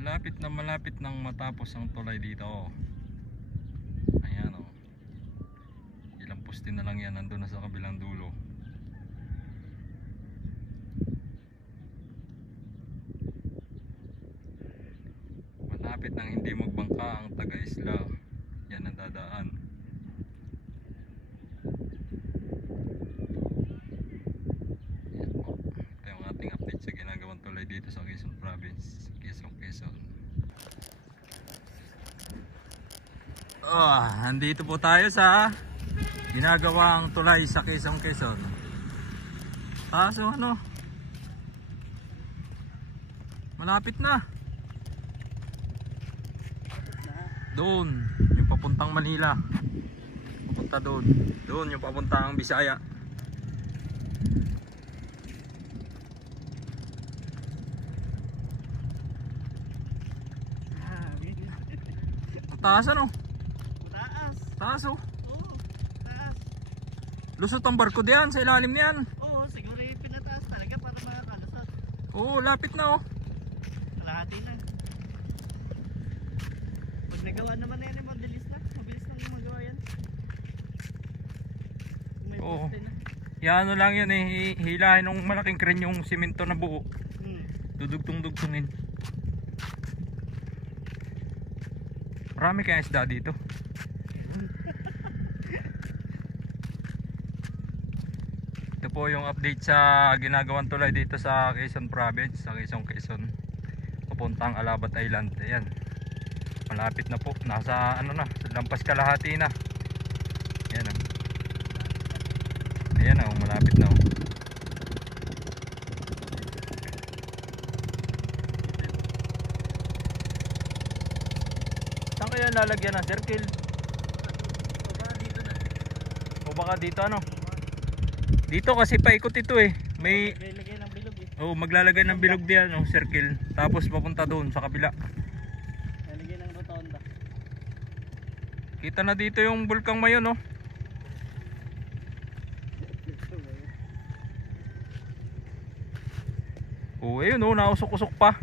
malapit nang matapos ang tulay dito. Ayan, oh. Ilang poste na lang yan, nandun na sa kabilang dulo. Malapit nang hindi magbangka ang taga-isla. Yan ang dadaan. Yan po. Ito yung ating update sa ginagawang tulay dito sa Quezon Province, Quezon. Nandito po tayo sa ginagawang tulay sa Quezon. Kaso ano, malapit na. Doon, yung papuntang Manila. Papunta doon. Doon yung papuntang Bisaya. Taas ano? Taas oh. Oo, taas. Lusot ang barko diyan sa ilalim niyan. Oo, siguro yung pinataas talaga para makakalusot. Oo, lapit na oh. Kalahati na. Pag nagawa naman na yan, mabilis na magawa yan. May Oo. poste na. Yan ano lang yun eh, hilahin ng malaking crane yung simento na buo. Dudugtong-dugtungin. Marami kaya isda dito. Ito po yung update sa ginagawang tulay dito sa Quezon Province, sa Quezon. Papuntang Alabat Island. Ayan. Malapit na po. Nasa ano na, lampas kalahati na. Ayan oh. Ayan oh, malapit na oh. Saan kaya lalagyan ng circle? O baka dito ano? Dito kasi paikot ito eh. May Maglalagay ng bilog eh. oh, maglalagay ng bilog diyan, oh, circle. Tapos papunta doon sa kabila. Lalagay ng rotonda. Kita na dito yung Bulkang Mayon, oh. Oh, ayun oh, nausok-usok pa.